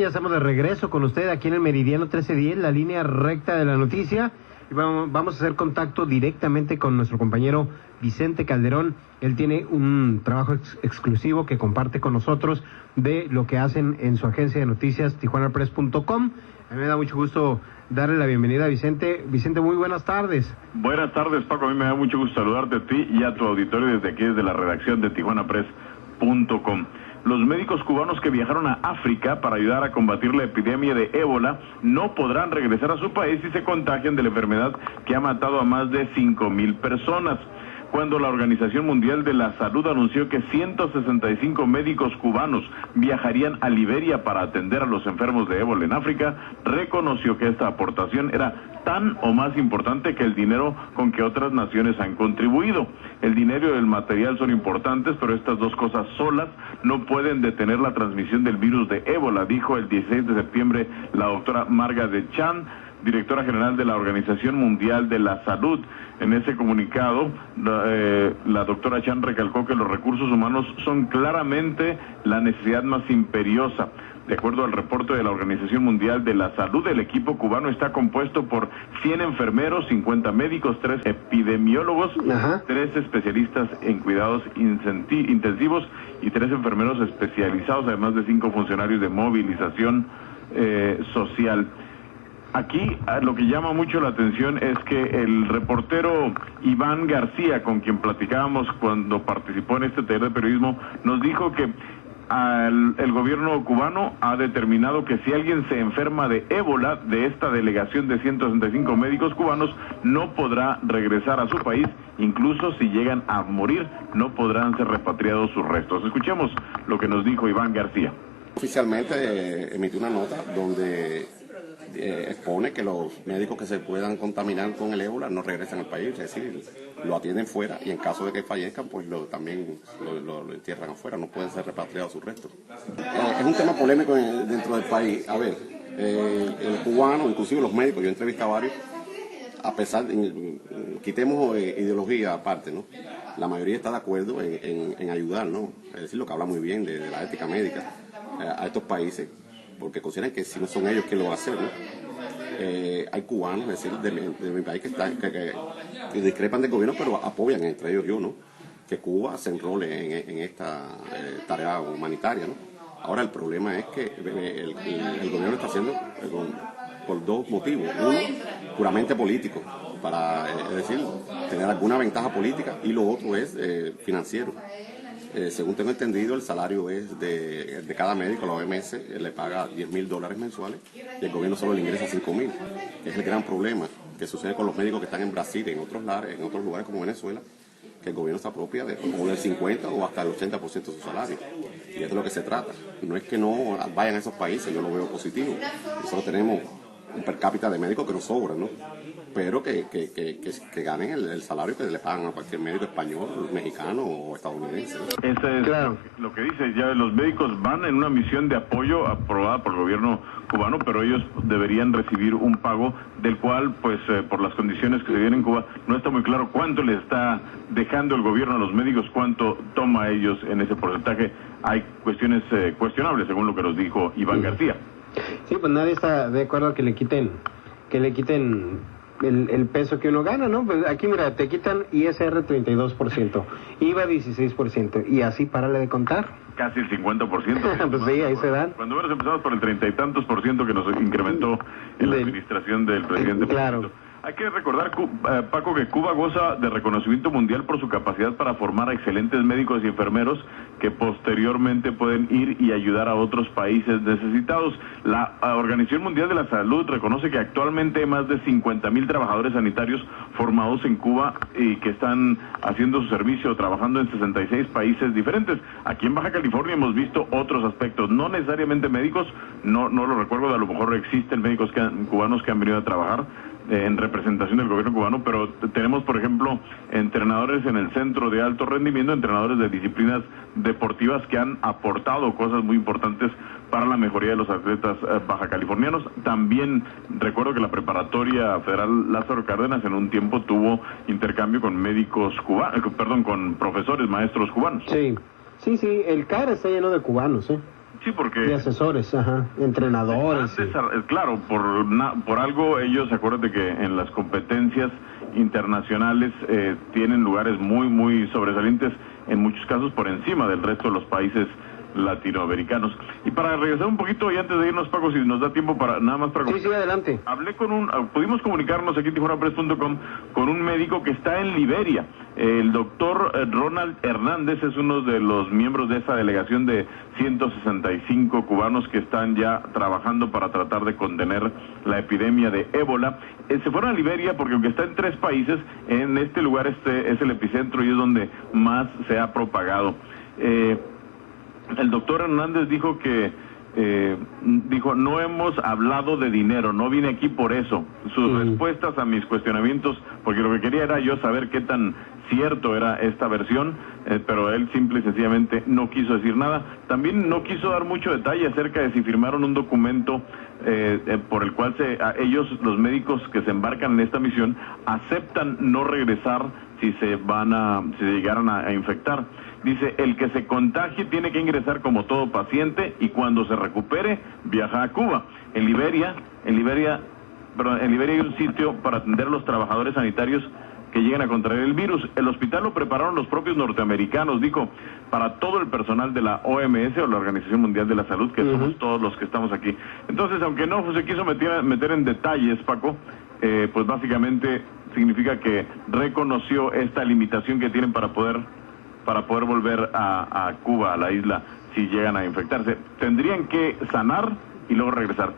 Ya estamos de regreso con usted aquí en el Meridiano 1310, la línea recta de la noticia. Y vamos a hacer contacto directamente con nuestro compañero Vicente Calderón. Él tiene un trabajo exclusivo que comparte con nosotros de lo que hacen en su agencia de noticias, tijuanapress.com. A mí me da mucho gusto darle la bienvenida a Vicente. Vicente, muy buenas tardes. Buenas tardes, Paco. A mí me da mucho gusto saludarte a ti y a tu auditorio desde aquí, desde la redacción de tijuanapress.com. Los médicos cubanos que viajaron a África para ayudar a combatir la epidemia de ébola no podrán regresar a su país si se contagian de la enfermedad que ha matado a más de 5,000 personas. Cuando la Organización Mundial de la Salud anunció que 165 médicos cubanos viajarían a Liberia para atender a los enfermos de ébola en África, reconoció que esta aportación era tan o más importante que el dinero con que otras naciones han contribuido. El dinero y el material son importantes, pero estas dos cosas solas no pueden detener la transmisión del virus de ébola, dijo el 16 de septiembre la doctora Margaret Chan, directora general de la Organización Mundial de la Salud. En ese comunicado, la doctora Chan recalcó que los recursos humanos son claramente la necesidad más imperiosa. De acuerdo al reporte de la Organización Mundial de la Salud, el equipo cubano está compuesto por 100 enfermeros, 50 médicos, 3 epidemiólogos, 3 especialistas en cuidados intensivos y 3 enfermeros especializados, además de 5 funcionarios de movilización social. Aquí lo que llama mucho la atención es que el reportero Iván García, con quien platicábamos cuando participó en este taller de periodismo, nos dijo que el gobierno cubano ha determinado que si alguien se enferma de ébola, de esta delegación de 165 médicos cubanos, no podrá regresar a su país, incluso si llegan a morir, no podrán ser repatriados sus restos. Escuchemos lo que nos dijo Iván García. Oficialmente emitió una nota donde expone que los médicos que se puedan contaminar con el ébola no regresan al país, es decir, lo atienden fuera y en caso de que fallezcan, pues también lo entierran afuera, no pueden ser repatriados sus restos. Es un tema polémico dentro del país. A ver, el cubano, inclusive los médicos, yo he entrevistado a varios, a pesar de, quitemos ideología aparte, ¿no? La mayoría está de acuerdo en ayudar, ¿no? Es decir, lo que habla muy bien de la ética médica a estos países, porque consideran que si no son ellos, ¿quién lo va a hacer, no? Hay cubanos, es decir, de mi país que discrepan del gobierno, pero apoyan, entre ellos yo, ¿no? Que Cuba se enrole en esta tarea humanitaria, ¿no? Ahora el problema es que el gobierno lo está haciendo por dos motivos. Uno, puramente político, para, es decir, tener alguna ventaja política, y lo otro es financiero. Según tengo entendido, el salario es de cada médico, la OMS le paga $10,000 mensuales y el gobierno solo le ingresa 5,000. Es el gran problema que sucede con los médicos que están en Brasil y en otros lugares como Venezuela, que el gobierno se apropia del 50 o hasta el 80% de su salario. Y es de lo que se trata. No es que no vayan a esos países, yo lo veo positivo. Nosotros tenemos un per cápita de médicos que nos sobra, ¿no? Pero que ganen el salario que le pagan a cualquier médico español, mexicano o estadounidense, ¿no? Eso es claro. Lo que dice, ya los médicos van en una misión de apoyo aprobada por el gobierno cubano, pero ellos deberían recibir un pago del cual, pues, por las condiciones que se vienen en Cuba, no está muy claro cuánto le está dejando el gobierno a los médicos, cuánto toma ellos en ese porcentaje. Hay cuestiones cuestionables, según lo que nos dijo Iván García. Sí, pues nadie está de acuerdo que le quiten el peso que uno gana, ¿no? Pues aquí, mira, te quitan ISR 32%, IVA 16%, y así párale de contar. Casi el 50%. Pues sí, ahí se dan. Cuando menos empezamos por el 30 y tantos por ciento que nos incrementó en la administración del presidente. Claro. Hay que recordar, Paco, que Cuba goza de reconocimiento mundial por su capacidad para formar a excelentes médicos y enfermeros que posteriormente pueden ir y ayudar a otros países necesitados. La Organización Mundial de la Salud reconoce que actualmente hay más de 50,000 trabajadores sanitarios formados en Cuba y que están haciendo su servicio trabajando en 66 países diferentes. Aquí en Baja California hemos visto otros aspectos, no necesariamente médicos, no lo recuerdo, a lo mejor existen médicos cubanos que han venido a trabajar en representación del gobierno cubano, pero tenemos, por ejemplo, entrenadores en el centro de alto rendimiento, entrenadores de disciplinas deportivas que han aportado cosas muy importantes para la mejoría de los atletas baja californianos. También recuerdo que la Preparatoria Federal Lázaro Cárdenas en un tiempo tuvo intercambio con médicos cubanos, con profesores, maestros cubanos. Sí, el CAR está lleno de cubanos, Sí, porque de asesores, entrenadores. Claro, por algo ellos, acuérdate que en las competencias internacionales tienen lugares muy sobresalientes, en muchos casos por encima del resto de los países latinoamericanos. Y para regresar un poquito y antes de irnos, Paco, si nos da tiempo para nada más para... Sí, adelante. Pudimos comunicarnos aquí en TijuanaPress.com con un médico que está en Liberia. El doctor Ronald Hernández es uno de los miembros de esa delegación de 165 cubanos que están ya trabajando para tratar de contener la epidemia de ébola. Se fueron a Liberia porque aunque está en 3 países, en este lugar es el epicentro y es donde más se ha propagado. El doctor Hernández dijo que no hemos hablado de dinero, no vine aquí por eso. Sus respuestas a mis cuestionamientos, porque lo que quería era yo saber qué tan cierto era esta versión, pero él simple y sencillamente no quiso decir nada. También no quiso dar mucho detalle acerca de si firmaron un documento por el cual ellos, los médicos que se embarcan en esta misión, aceptan no regresar si se llegaran a infectar. Dice, el que se contagie tiene que ingresar como todo paciente y cuando se recupere viaja a Cuba. En Liberia hay un sitio para atender a los trabajadores sanitarios que lleguen a contraer el virus. El hospital lo prepararon los propios norteamericanos, dijo, para todo el personal de la OMS o la Organización Mundial de la Salud, que somos todos los que estamos aquí. Entonces, aunque no se quiso meter en detalles, Paco, pues básicamente significa que reconoció esta limitación que tienen para poder volver a Cuba, a la isla, si llegan a infectarse. Tendrían que sanar y luego regresar.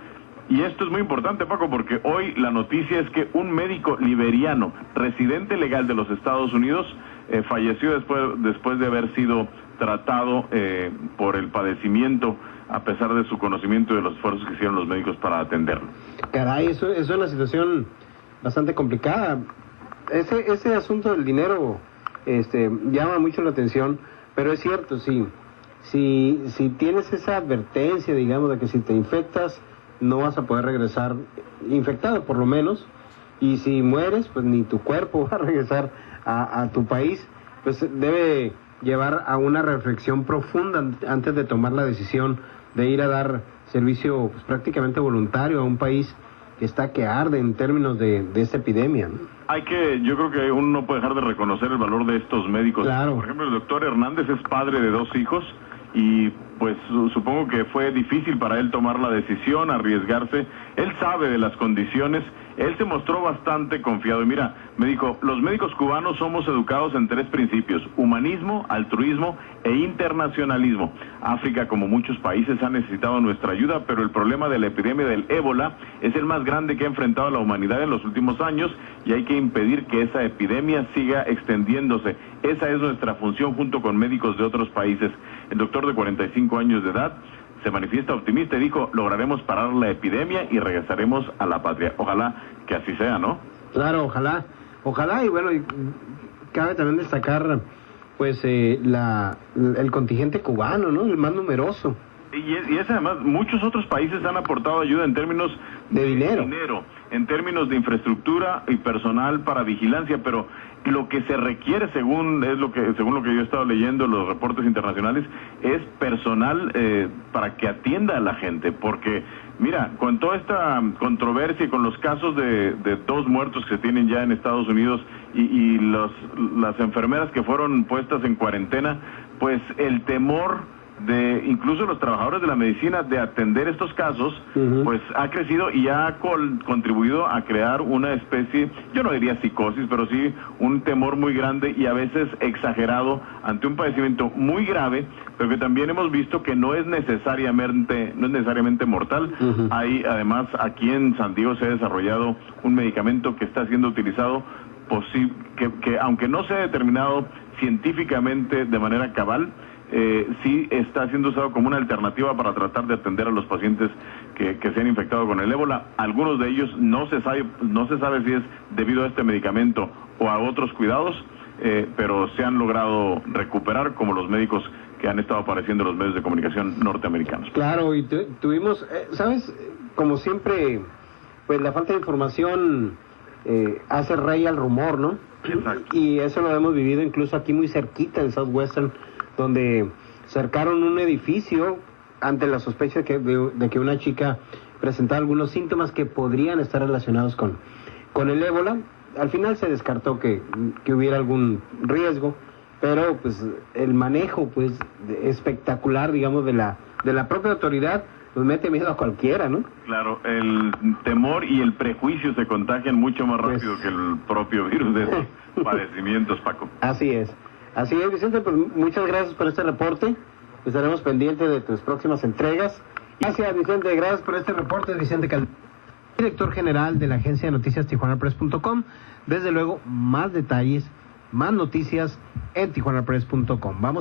Y esto es muy importante, Paco, porque hoy la noticia es que un médico liberiano, residente legal de los Estados Unidos, falleció después de haber sido tratado por el padecimiento, a pesar de su conocimiento y de los esfuerzos que hicieron los médicos para atenderlo. Caray, eso es una situación bastante complicada. Ese asunto del dinero llama mucho la atención, pero es cierto, sí. Si tienes esa advertencia, digamos, de que si te infectas no vas a poder regresar infectado, por lo menos, y si mueres, pues ni tu cuerpo va a regresar a tu país, pues debe llevar a una reflexión profunda antes de tomar la decisión de ir a dar servicio pues, prácticamente voluntario a un país que está que arde en términos de esta epidemia, ¿no? Yo creo que uno no puede dejar de reconocer el valor de estos médicos. Claro. Por ejemplo, el doctor Hernández es padre de 2 hijos y pues supongo que fue difícil para él tomar la decisión, arriesgarse. Él sabe de las condiciones, él se mostró bastante confiado. Y mira, me dijo, los médicos cubanos somos educados en 3 principios: humanismo, altruismo e internacionalismo. África, como muchos países, ha necesitado nuestra ayuda, pero el problema de la epidemia del ébola es el más grande que ha enfrentado la humanidad en los últimos años y hay que impedir que esa epidemia siga extendiéndose. Esa es nuestra función junto con médicos de otros países. El doctor de 45 años de edad se manifiesta optimista y dijo, lograremos parar la epidemia y regresaremos a la patria. Ojalá que así sea, ¿no? Claro, ojalá, y bueno, cabe también destacar pues el contingente cubano, ¿no? El más numeroso. Y es además, muchos otros países han aportado ayuda en términos de dinero, en términos de infraestructura y personal para vigilancia, pero lo que se requiere, según lo que yo he estado leyendo, los reportes internacionales, es personal para que atienda a la gente, porque mira, con toda esta controversia y con los casos de 2 muertos que se tienen ya en Estados Unidos y las enfermeras que fueron puestas en cuarentena, pues el temor de incluso los trabajadores de la medicina de atender estos casos, pues ha crecido y ha contribuido a crear una especie, yo no diría psicosis, pero sí un temor muy grande y a veces exagerado ante un padecimiento muy grave, pero que también hemos visto que no es necesariamente mortal. Hay además aquí en San Diego se ha desarrollado un medicamento que está siendo utilizado que aunque no se ha determinado científicamente de manera cabal, sí está siendo usado como una alternativa para tratar de atender a los pacientes que se han infectado con el ébola. Algunos de ellos no se sabe si es debido a este medicamento o a otros cuidados, pero se han logrado recuperar, como los médicos que han estado apareciendo en los medios de comunicación norteamericanos. Claro, y tuvimos, ¿sabes? Como siempre, pues la falta de información hace rey al rumor, ¿no? Exacto. Y eso lo hemos vivido incluso aquí muy cerquita en Southwestern, donde cercaron un edificio ante la sospecha de que una chica presentaba algunos síntomas que podrían estar relacionados con el ébola. Al final se descartó que hubiera algún riesgo, pero pues el manejo pues espectacular, digamos, de la propia autoridad, pues mete miedo a cualquiera, ¿no? Claro, el temor y el prejuicio se contagian mucho más rápido que el propio virus de esos padecimientos, Paco. Así es, Vicente, pues muchas gracias por este reporte, estaremos pendientes de tus próximas entregas. Gracias, Vicente, gracias por este reporte, Vicente Calderón, director general de la agencia de noticias tijuanapress.com. Desde luego, más detalles, más noticias en tijuanapress.com. Vamos